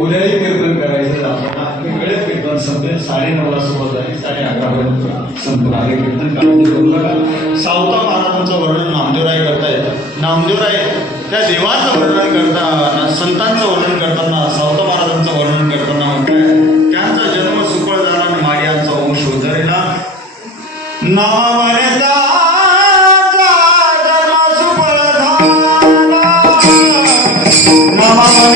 उद्याही कीर्तन करायचं आपल्याला वेळेत कीर्तन संपेल 9:30 सुरुवात झाली 11:30 पर्यंत संपूर्ण आहे कीर्तन करू नका. सावता महाराजांचं वर्णन नामदेवराय करतायत. नामदेवराय त्या देवाचं वर्णन करताना संतांचं वर्णन करताना सावता महाराजांचं वर्णन करताना म्हणताय त्यांचा जन्म सुफळ झाला आणि माडियांचा वंश उद्धरेला. नावाचा जन्म सुफळ झाला नावाचा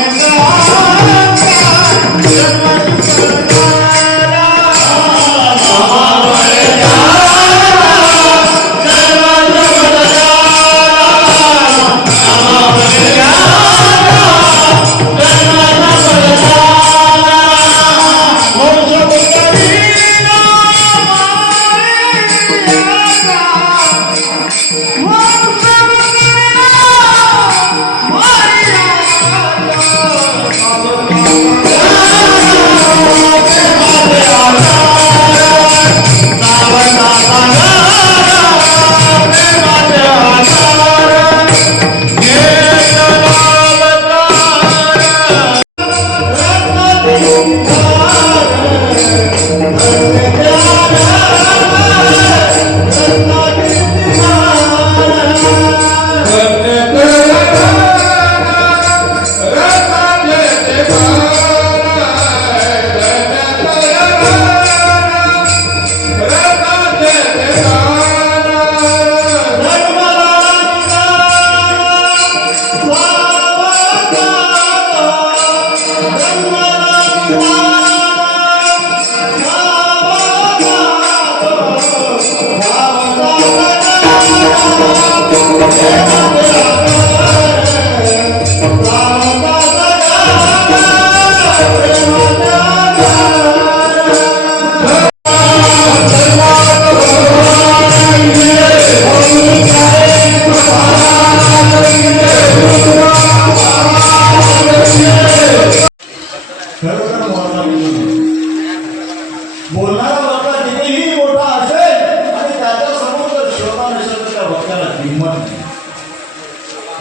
बोलणारा वक्ता कितीही मोठा असेल आणि त्याच्या समोर जर श्रोता नसेल तर त्या वक्त्याला किंमत नाही.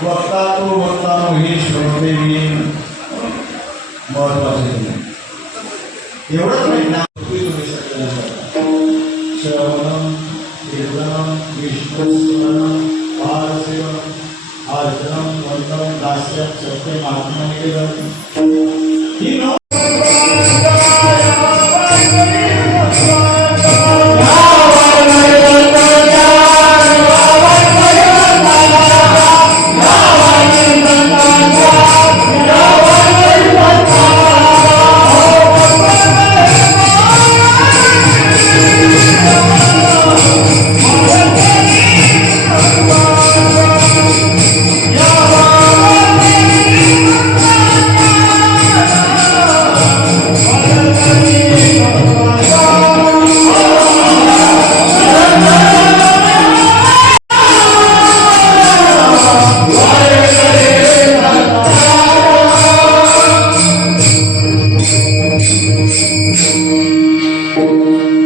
वक्ता तो वक्ता हे श्रोते महत्वाचे एवढंच नाही ना. श्रवणम कीर्तनम विष्णुस्मरणम पारसेवनम अर्चनम वंदनम दास्यम सत्यम आत्मनिवेदनम ही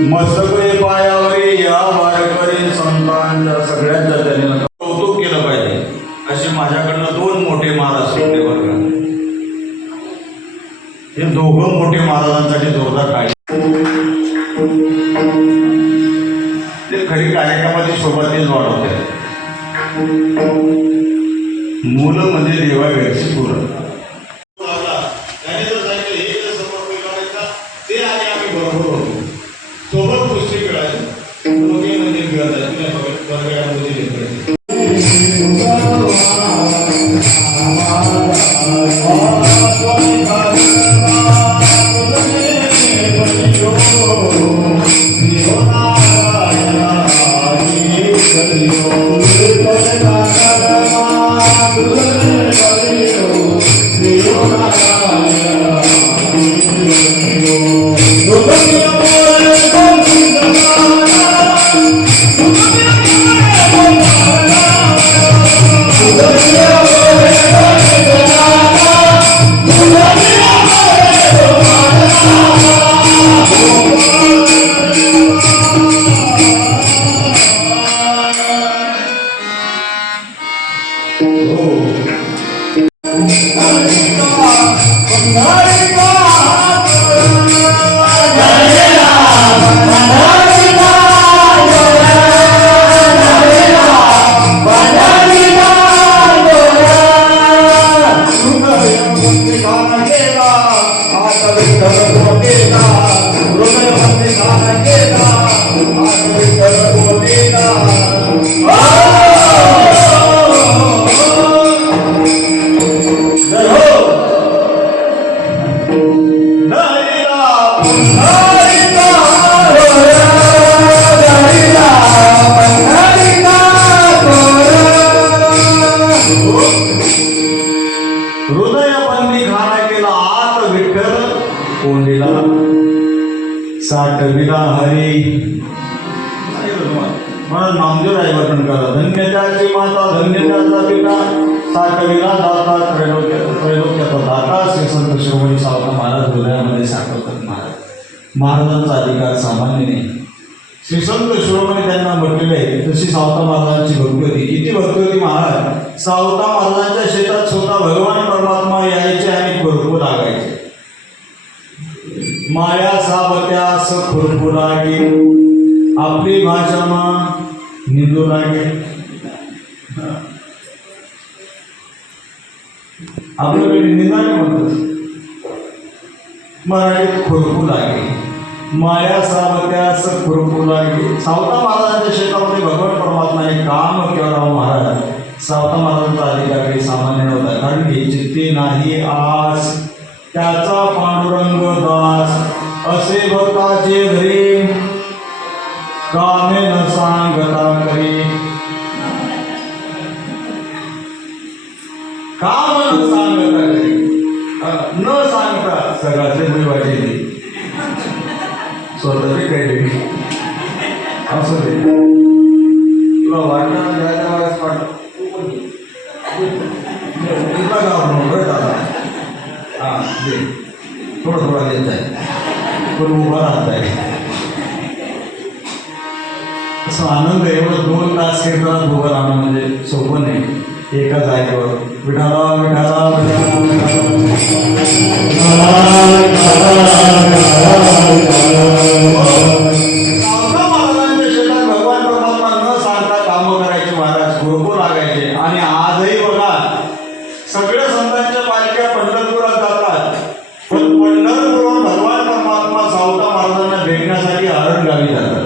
मस्तके पायावरी या वारकरी संतांच्या सगळ्यांच्या त्यांनी कौतुक केलं पाहिजे. असे माझ्याकडनं 2 मोठे महाराज सुटले बरं. हे दोघं मोठे महाराजांसाठी जोरदार काय ते खरी कार्यक्रमाची शोभा तेच वाढवते. मुलं म्हणजे देवा वेळची पूर्ण ते आणि आम्ही बरोबर होतो सोबत कुस्ती खेळायची दोघे म्हणजे Oh. हृदयमध्ये गाणं गेला आता विठ्ठल गोटेला हृदयमध्ये गाणं गेला आता विठ्ठल गोटेला जय हो हरिला हरिला हृदयबंदी घाणा केला आत विठ्ठल कोंडीला साठविला हरी म्हणून नामदेवराय वर्णन करा धन्य त्याची माता धन्य त्याचा पिता साठविला दाता त्रैलोक्याचा दाता श्री संत शिरोमणी सावता महाराज हृदयामध्ये साठवतात महाराजांचा अधिकार सामान्य नाही. श्री संत शिरोमणी त्यांना म्हटलेले आहे तशी सावता महाराजांची भक्ती होती. किती भक्ती होती महाराज सावता महाराजांच्या शेतात स्वतः भगवान परमात्मा यायचे आणि खुरपू लागायचे. माया सावत्या स खुरपू लागे आपली भाषा मा निंदू लागे. आपल्याकडे निंदाने म्हणतात मराठीत खुरपू लागे माया सावत्यास खुरपू लागे. सावता महाराजांच्या शेतामध्ये भगवान परमात्माने काम केला. महाराज सावता महाराजांचा अधिकार काही सामान्य नव्हता कारण की चित्ते नाही आस त्याचा पांडुरंग दास असे भक्ताचे घरी कामे न सांगता करी. काम न सांगता करी न सांगता सगळ्याचे वाटेल स्वतःची काही असं दे तुला वाटणार जायच्या वेळेस तुला गाव दादा हां दे थोडं थोडा देत आहे पण उभा राहत आहे. असं आनंद एवढं 2 तास कीर्तनात उभं राहणं म्हणजे सोपं नाही. एका जागेवर विठाला विठाला महाराजांच्या शेतात भगवान परमात्मा न सांगता कामं करायचे महाराज खुरपू लागायचे. आणि आजही बघा सगळ्या संतांच्या पालख्या पंढरपुरात जातात पण पंढरपुरात भगवान परमात्मा सावता महाराजांना भेटण्यासाठी आरणगावी जातात.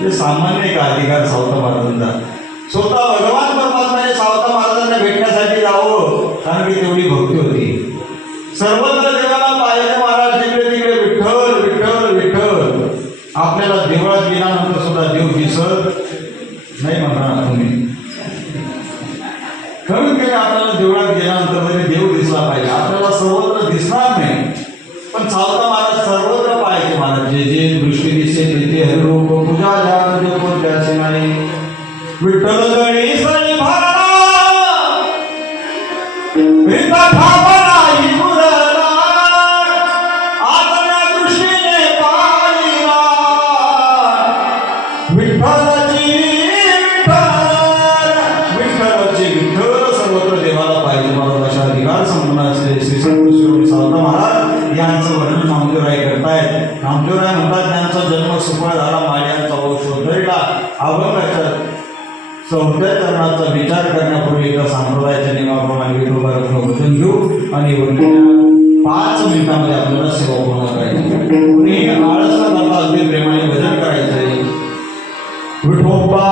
ते सामान्य का अधिकार सावता महाराजांचा स्वतः भगवान परमात्माने सावता महाराजांना भेटण्यासाठी जावं कारण की तेवढी भक्ती होती. सर्वत्र देवाला पाहिजे महाराज जिकडे तिकडे विठ्ठल विठ्ठल विठ्ठल. आपल्याला देवळात गेल्यानंतर सुद्धा देव दिसत नाही म्हणणार तुम्ही कमीत कमी आपल्याला देवळात गेल्यानंतर म्हणजे देव दिसला पाहिजे. आपल्याला सर्वत्र दिसणार नाही पण सावता महाराज सर्वत्र पाहिजे महाराज. जे जे दृष्टी दिसे ते हरिरूप पूजा ध्यान कोणत्याचे नाही. विठ्ठल गणी सई भरला हृदय भावनाई मुरला आत्म्या दृष्टीने पाहिला विठ्ठलाची विठ्ठलाची विठ्ठल सर्वत्र देवाला पाहिजे महाराज. अशा अधिकार संपन्न असले श्री संत शिरोमणी सावता महाराज यांचं वर्णन नामदेवराय करतायत. नामदेवराय म्हणतात त्यांचा जन्म सुफळ झाला माळ्यांचा औषध धरला. अभंगाच्या 4थ्या चरणाचा विचार करण्यापूर्वी एका संप्रदायाच्या नियमाप्रमाणे विठोबाचं भजन घेऊ आणि 5 मिनिटांमध्ये आपल्याला सेवा पूर्ण करायची. कुणी आळस न करता अगदी प्रेमाने भजन करायचंय. विठोबा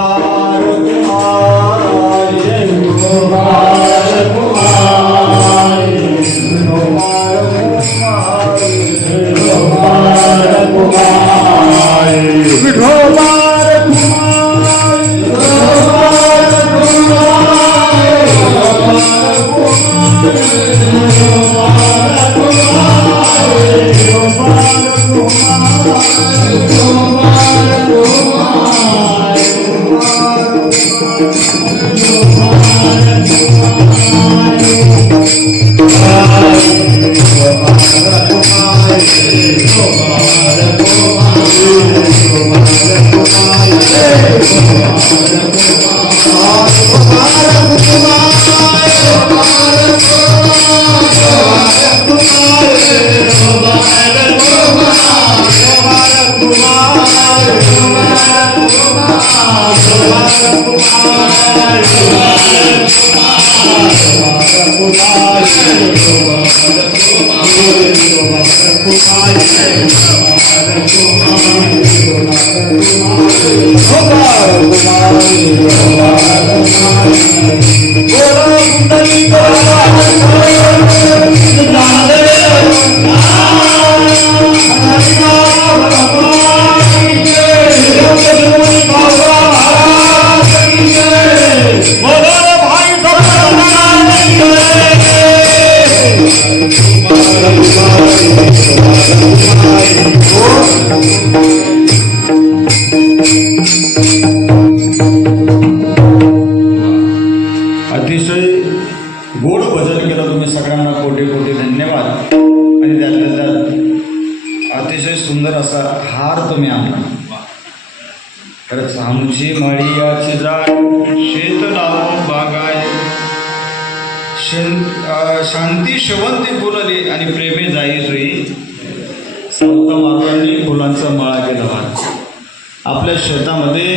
Kumar अतिशय गोड भजन केलं तुम्ही सगळ्यांना कोटी कोटी धन्यवाद. आणि त्यातल्या त्यात अतिशय सुंदर असा हार तुम्ही आणला. खरंच आमची माळीयाची जाय शेत लावून बागाय शांती शेवंती फुलली आणि प्रेमे जाई जुई. संत महाराजांनी फुलांचा मळा केला. आपल्या शेतामध्ये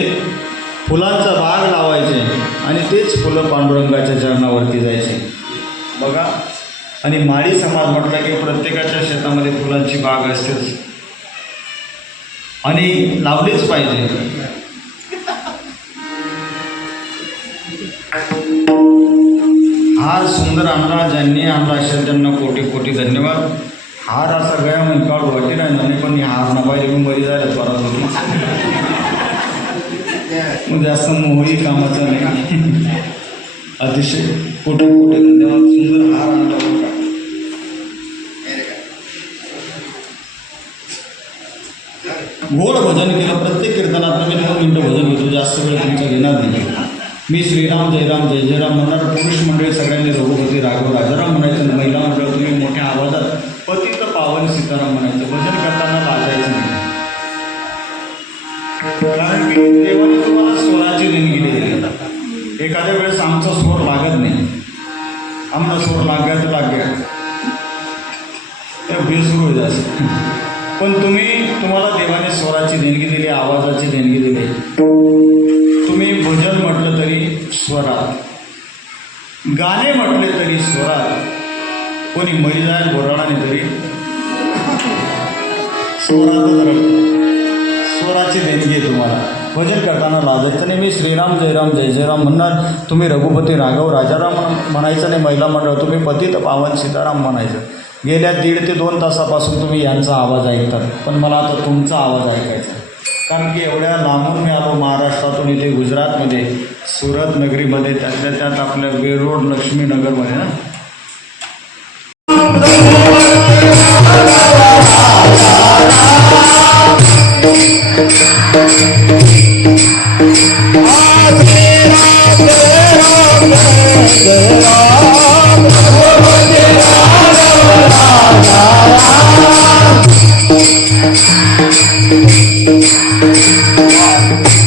फुलांचा बाग लावायचे आणि तेच फुलं पांडुरंगाच्या चरणावरती जायचे बघा. आणि माळी समाज म्हटलं की प्रत्येकाच्या शेतामध्ये फुलांची बाग असतेच आणि लावलीच पाहिजे. हार सुंदर आणला, ज्यांनी आणला असेल त्यांना कोटी कोटी धन्यवाद. हार असा गया म्हणजे काढू वाटी नाही पण हार नका येऊन बरी जायला परत मग जास्त मोहही कामाचा नाही. अतिशय कोटी कोटी धन्यवाद. सुंदर हार आणला. गोड भजन केलं. प्रत्येक कीर्तनात मी 2 मिनिटं भजन घेतो, जास्त वेळ तुमचा घेणार नाही. मी श्रीराम जयराम जय जयराम म्हणणार. पुरुष मंडळी सगळ्यांनी रघुपती राघव राजाराम म्हणायचं. महिला मंडळ तुम्ही मोठ्या आवाजात पतित पावन सीताराम म्हणायचं. भजन करताना लाजायचं नाही, कारण की देवाने तुम्हाला स्वराची देणगी दिली. एखाद्या वेळेस आमचा स्वर लागत नाही, आमचा स्वर लागत त्या बेसुरू होईल असं. पण तुम्हाला देवाने स्वराची देणगी दिली, आवाजाची देणगी दिली. तुम्ही भजन म्हटलं तरी स्वरात, गाणे म्हटले तरी स्वरात, कोणी मरी जाईल बोराडाने तरी स्वरातच रडतं. स्वराची देणगी आहे तुम्हाला. भजन करताना लाजायचं नाही. मी श्रीराम जयराम जय जयराम म्हणणार. तुम्ही रघुपती राघव राजाराम म्हणायचं नाही. महिला मंडळ तुम्ही पतित पावन सीताराम म्हणायचं. गेल्या 1.5 ते 2 तासापासून तुम्ही यांचा आवाज ऐकतात, पण मला आता तुमचा आवाज ऐकायचा. कारण की एवढ्या लांबून मी आलो महाराष्ट्रातून इथे गुजरातमध्ये सुरत नगरीमध्ये, त्यातल्या त्यात आपल्या वेरोड लक्ष्मीनगरमध्ये ना.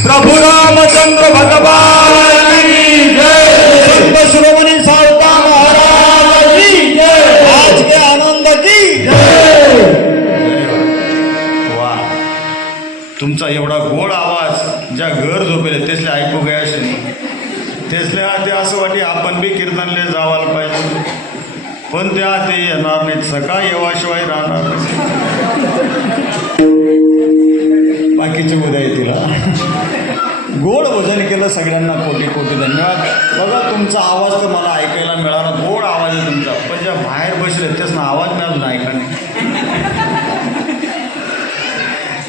प्रभु रामचंद्र भगवान की जय. संत शिरोमणी सावता महाराज की जय. आज के आनंद की जय. वा, तुमचा एवढा गोड आवाज ज्या घर झोपेले तेसले ऐकू गया असेल. तेसले ते असं वाटे आपण बी कीर्तनले जावायला पाहिजे, पण त्या ते येणार नाहीत. सकाळ येवाशिवाय राहणार नाही. बाकीचे उद्या येतील. गोड भजन केलं. सगळ्यांना कोटी कोटी धन्यवाद. बघा तुमचा आवाज तर मला ऐकायला मिळाला. गोड आवाज आहे तुमचा, पण ज्या बाहेर बसले त्यासना आवाज मी अजून ऐका नाही.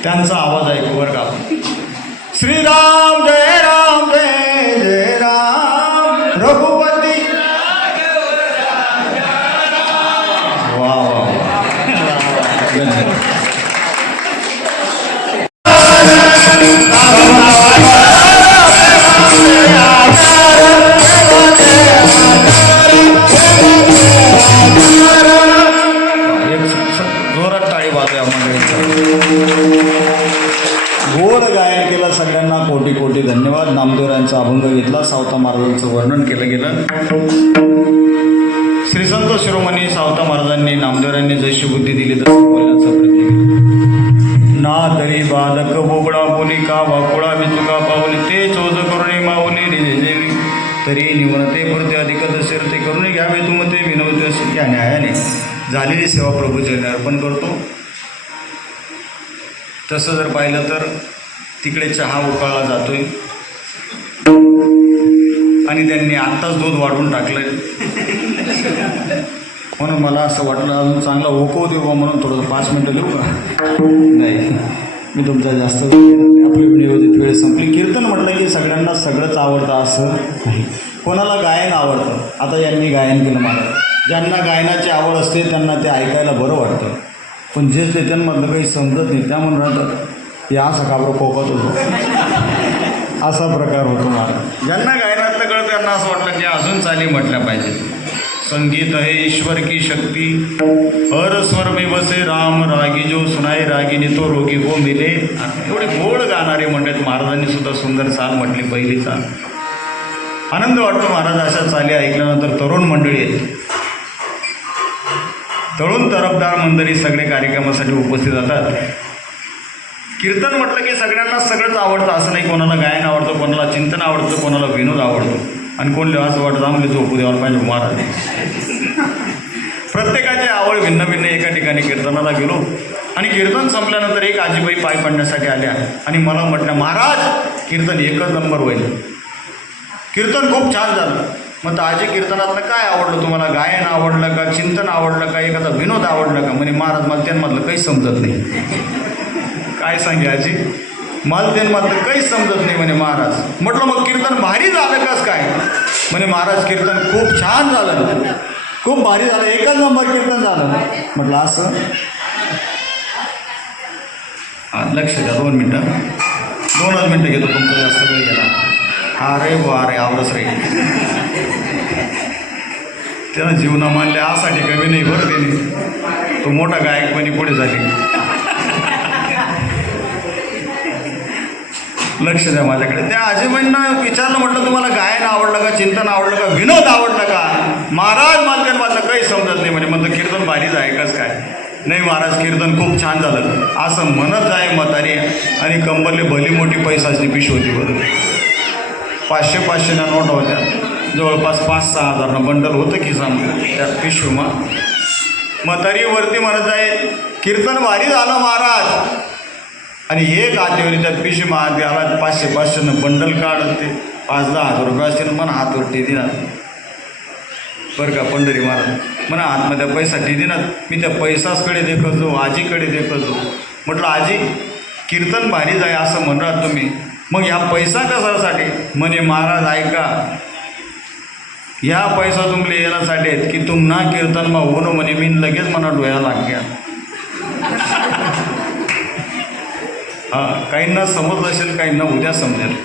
त्यांचा आवाज ऐकू बरं का. श्रीराम जय राम जय जय राम रघुपती. वा वा वा, धन्यवाद. जोरात टाळी वाजवा मंडळींचा. गोड गायन केलं. सगळ्यांना कोटी कोटी धन्यवाद. नामदेवरांचा अभंग घेतला. सावता महाराजांचं वर्णन केलं गेलं. श्री संत शिरोमणी सावता महाराजांनी नामदेवरांनी जशी बुद्धी दिली तसं बोलण्याचा प्रयत्न केला. ना तरी बालक बोबडा बोली का वाकुळा बिचुका पावली ते चोज करुणी माऊली निजे तरी निवणते पुरते अधिक दशरथे करून घ्यावे तुम ते विनवते सुख्या न्यायाने झालेली सेवा प्रभूचरणी अर्पण करतो. तसं जर पाहिलं तर तिकडे चहा उकळला जातोय आणि त्यांनी आत्ताच दूध वाढवून टाकलंय, म्हणून मला असं वाटलं अजून चांगला ओकव देऊ बा, म्हणून थोडंसं 5 मिनटं देऊ का? नाही, मी तुमचा जास्त आपली नियोजित वेळ संपली. कीर्तन म्हटलं की सगळ्यांना सगळंच आवडतं असं नाही. कोणाला गायन आवडतं. आता यांनी गायन केलं मला, ज्यांना गायनाची आवड असते त्यांना ते ऐकायला बरं वाटतं, पण जे त्यांमधलं काही समजत नाही त्या म्हणून राहतात या असं काबरं कोकत होतो, असा प्रकार होतो मला. ज्यांना गायनातलं कळतं त्यांना असं वाटतं की अजून चाली म्हटल्या पाहिजे. संगीत है ईश्वर की शक्ती, हर स्वर में बसे राम, रागी जो सुनाई रागिनी तो रोगी हो मिले. एवढे गोड गाणारे म्हणतात. महाराजांनी सुद्धा सुंदर चाल म्हटली, पहिली चाल. आनंद वाटतो महाराज अशा चाली ऐकल्यानंतर. तरुण मंडळी आहेत, तरुण तरफदार मंडळी सगळे कार्यक्रमासाठी उपस्थित जातात. कीर्तन म्हटलं की सगळ्यांना सगळंच आवडतं असं नाही. कोणाला गायन आवडतं, कोणाला चिंतन आवडतं, कोणाला विनोद आवडतो, आणि कोण असं वाटतं आम्हाला झोपू द्यायला पाहिजे महाराज. प्रत्येकाची आवड भिन्न भिन्न. एका ठिकाणी कीर्तनाला गेलो आणि कीर्तन संपल्यानंतर एक आजीबाई पाय पडण्यासाठी आल्या आणि मला म्हटलं महाराज कीर्तन एकच नंबर होईल, कीर्तन खूप छान झालं. मग तर आजी कीर्तनातलं काय आवडलं तुम्हाला? गायन आवडलं का, चिंतन आवडलं का, एखादा विनोद आवडला का? म्हणे महाराज मला त्यांमधलं काहीच समजत नाही. काय सांगे आजी, मला त्यांमधलं काहीच समजत नाही म्हणे महाराज. म्हटलं मग कीर्तन भारी झालं कस काय? म्हणे महाराज कीर्तन खूप छान झालं, खूप भारी झालं, एकच नंबर कीर्तन झालं. म्हटलं असं? लक्ष द्या, 2 मिनटं, 2च मिनटं घेतो तुमचं, जास्त वेळ गेला. अरे आवडच रे, त्यानं जीवना मानले आसाठी कमी नाही बरं त्याने. तो मोठा गायकपणी पुढे झाली. लक्ष द्या माझ्याकडे. त्या आजीबाईंना विचारलं, म्हटलं तुम्हाला गायन आवडलं का, चिंतन आवडलं का, विनोद आवडलं का? महाराज मला त्यांना काही समजत नाही म्हणे. म्हणतं कीर्तन भारीच आहे कस काय? नाही महाराज कीर्तन खूप छान झालं असं म्हणत आहे म्हातारी. आणि कंबरली भली मोठी पैसाची पिशवी होती बरं. 500-500 नोटा होत्या, जवळपास 5-6 हजारनं बंडल होतं की त्या पिशवीमा. म्हातारी वरती म्हणत आहे कीर्तन भारी झालं महाराज. आणि एक हातीवरी त्या पिशवी महाराज आला, 500-500 बंडल काढत ते 5-10 हजार रुपये असतील म्हणा हातवरती दिनात बरं का. पंढरी महाराज म्हणा आतमध्ये पैसा दिनात. मी त्या पैसाचकडे देखत जाऊ, आजीकडे देखत जाऊ. म्हटलं आजी कीर्तन भारी जाय असं म्हणणार तुम्ही, मग ह्या पैसा कशासाठी? म्हणे महाराज ऐका, ह्या पैसा तुमले येण्यासाठी आहेत की तुम ना कीर्तन मग होणं म्हणे. मी लगेच म्हणा डोळ्या लाग्या. हां, काहींना समजलं असेल, काहींना उद्या समजेल.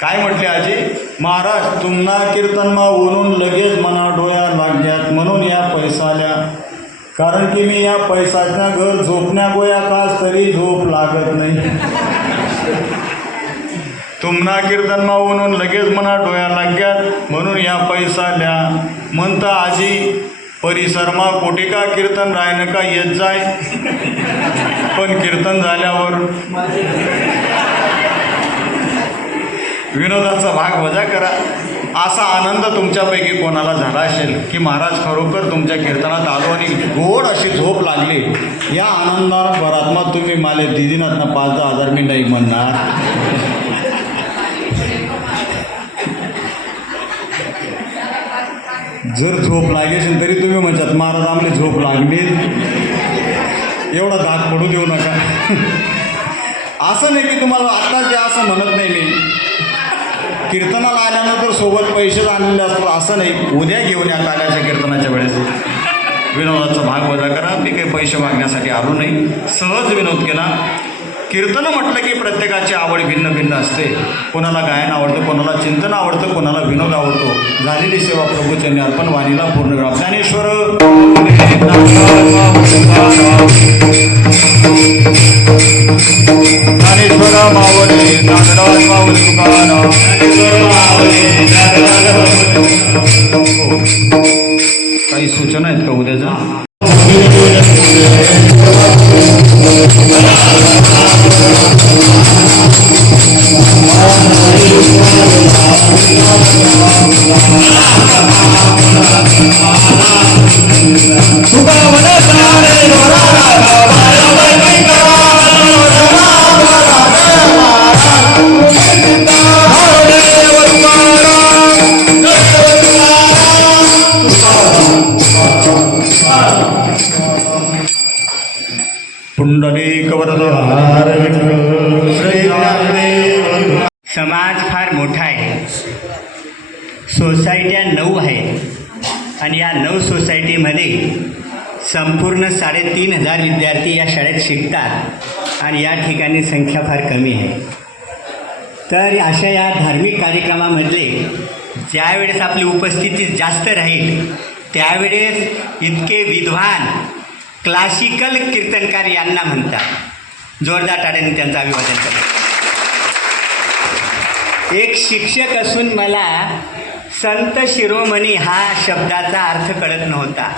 काय म्हटले आजी? महाराज तुम्हाला कीर्तन मा ओनून लगेच मना डोळ्या लाग्यात, म्हणून या पैसाल्या. कारण की मी या पैसाच्या घर झोपण्या गोया काच तरी झोप लागत नाही. तुम्हाला कीर्तन मा ओनून लगेच मना डोळ्या लाग्यात, म्हणून या पैसाल्या. म्हणता आजी परिसरमा कोटिका कीर्तन रायन का येत जाय, पण कीर्तन झाल्यावर विनोदाचा भाग वजा करा. असा आनंद तुमच्यापैकी कोणाला झाला असेल की महाराज खरोखर तुमच्या कीर्तनात आलो आणि गोड अशी झोप लागली, या आनंदात भरात्मा तुम्ही मला दिदीनात ना 5-10 हजार मी नाही म्हणणार. जर झोप लागली असेल तरी तुम्ही म्हणतात महाराज आम्हाला झोप लागली, एवढा धाक पडू देऊ नका. असं नाही की तुम्हाला आत्ताच द्या असं म्हणत नाही मी. कीर्तनाला आल्यानंतर सोबत पैसे आणलेले असतात असं नाही. उद्या घेऊन या काल्याच्या कीर्तनाच्या वेळेस. विनोदाचा भाग वजा करा. मी काही पैसे मागण्यासाठी आलो नाही, सहज विनोद केला. कीर्तन म्हटलं की प्रत्येकाची आवड भिन्न भिन्न असते. कोणाला गायन आवडतं, कोणाला चिंतन आवडतं, कोणाला विनोद आवडतो. झालेली सेवा प्रभूचरणी अर्पण. वाणीला पूर्ण करा. ज्ञानेश्वर ज्ञानेश्वर मावळे नागराज मावळे तुकाराम. काही सूचना आहेत का उद्याच्या? पुंडलिक वरदार विठ्ठल श्री ज्ञानदेव. समाज फार मोठा आहे. सोसायट्या 9 आहेत आणि या 9 सोसायटीमध्ये संपूर्ण 3,500 विद्यार्थी या शाळेत शिकतात आणि या ठिकाणी संख्या फार कमी आहे. तर अशा या धार्मिक कार्यक्रमामधले ज्यावेळेस आपली उपस्थिती जास्त राहील त्यावेळेस इतके विद्वान क्लासिकल कीर्तनकार यांना म्हणतात. जोरदार टाळ्यांनी त्यांचं अभिवादन करा. एक शिक्षक असून मला संत शिरोमणी हा शब्दाचा अर्थ कळत नव्हता.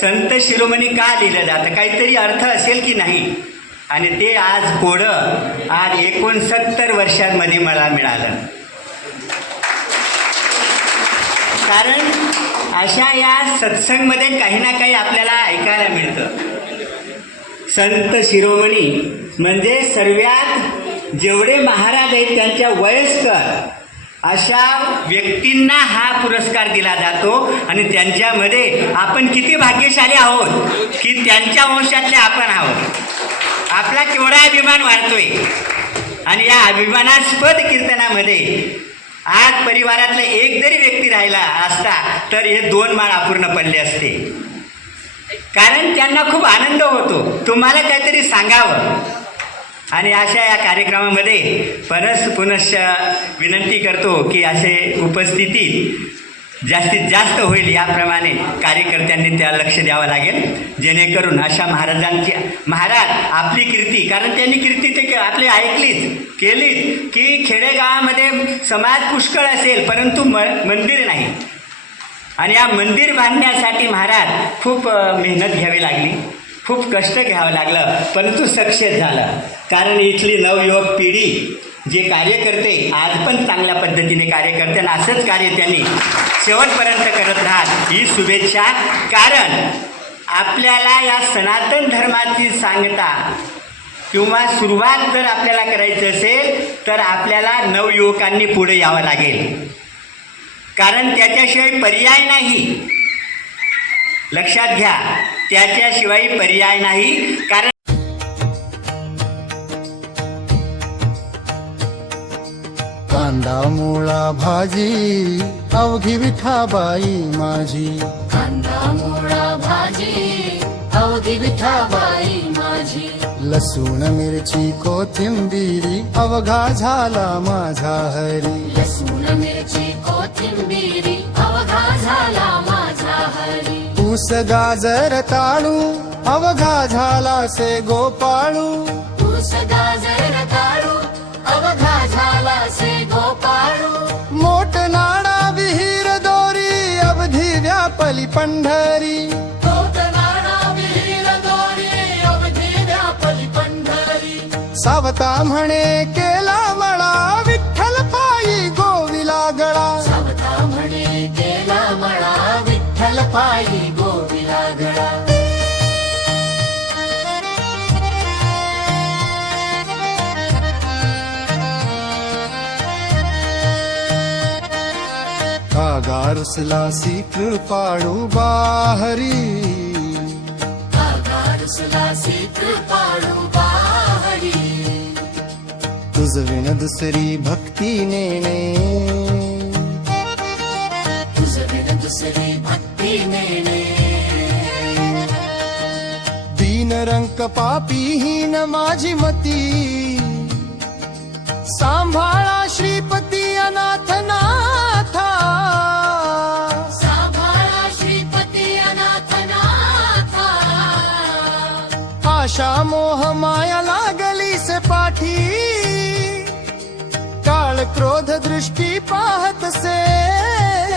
संत शिरोमणी का लिहिलं जातं, काहीतरी अर्थ असेल की नाही, आणि ते आज कोडं आज 69 वर्षांमध्ये मला मिळालं. कारण अशा या सत्संगमध्ये काही ना काही आपल्याला ऐकायला मिळतं. संत शिरोमणी म्हणजे सर्वात जेवढे महाराज आहेत त्यांच्या वयस्कर अशा व्यक्तींना हा पुरस्कार दिला जातो. आणि त्यांच्यामध्ये आपण किती भाग्यशाली आहोत की त्यांच्या वंशातले आपण आहोत. आपला केवढा अभिमान वाढतोय. आणि या अभिमानास्पद कीर्तनामध्ये आज परिवारातला एक जरी व्यक्ती राहिला असता तर हे 2 माळ अपूर्ण पडले असते. कारण त्यांना खूप आनंद होतो तुम्हाला काहीतरी सांगावं. आणि अशा या कार्यक्रमामध्ये पुनश्च विनंती करतो की असे उपस्थिती जास्तीत जास्त होईल याप्रमाणे कार्यकर्त्यांनी त्या लक्ष द्यावं लागेल. जेणेकरून अशा महाराज आपली कीर्ती, कारण त्यांनी कीर्ती ते आपली ऐकलीच केलीच की खेडेगावामध्ये समाज पुष्कळ असेल परंतु मंदिर नाही. आणि या मंदिर बांधण्यासाठी महाराज खूप मेहनत घ्यावी लागली, खूप कष्ट घ्यावं लागलं, परंतु सक्सेस झालं. कारण इथली नवयुवक पिढी जे कार्य करते आज पण चांगल्या पद्धतीने कार्य करते आणि असंच कार्य त्यांनी शेवटपर्यंत करत राहत ही शुभेच्छा. कारण आपल्याला या सनातन धर्माची सांगता किंवा सुरुवात जर आपल्याला करायची असेल तर आपल्याला नवयुवकांनी पुढे यावं लागेल. कारण त्याच्याशिवाय पर्याय नाही. लक्षात घ्या, त्याच्याशिवाय पर्याय नाही. कारण कांदा मुळा भाजी अवघी विठाबाई माझी. कांदा मुळा भाजी अवघी विठाबाई माझी. लसूण मिरची कोथिंबिरी अवघा झाला माझा हरी. लसूण मिरची कोथिंबिरी अवघा झाला माझा हरी. ऊस गाजर ताळू अवघा झाला से गोपाळू. ऊस गाजर ताळू अवघा झाला से गोपाळू. मोठ नाडा विहीर दोरी अवधी व्यापली पंढरी. कोकणाला विहीर दोरी अवघी व्यापली पंढरी. सावता म्हणे केला मळा विठ्ठल पायी गोविला गळा. सावता म्हणे केला मळा विठ्ठल पायी गोविला गळा. कागारुसला सी कृपाळू बाहरी. कागारुसला सी कृपाळू बाहरी. तुझ विण दुसरी भक्ती नेणे. तुझ बिन दुसरी भक्ती नेणे. दीन रंक पापीहीन माझी मती. सांभाळा श्रीपती अनाथ नाथा. सांभाळा श्रीपती अनाथ नाथा. आशा मोह माया लागली से पाठी. काळ क्रोध दृष्टी पाहत से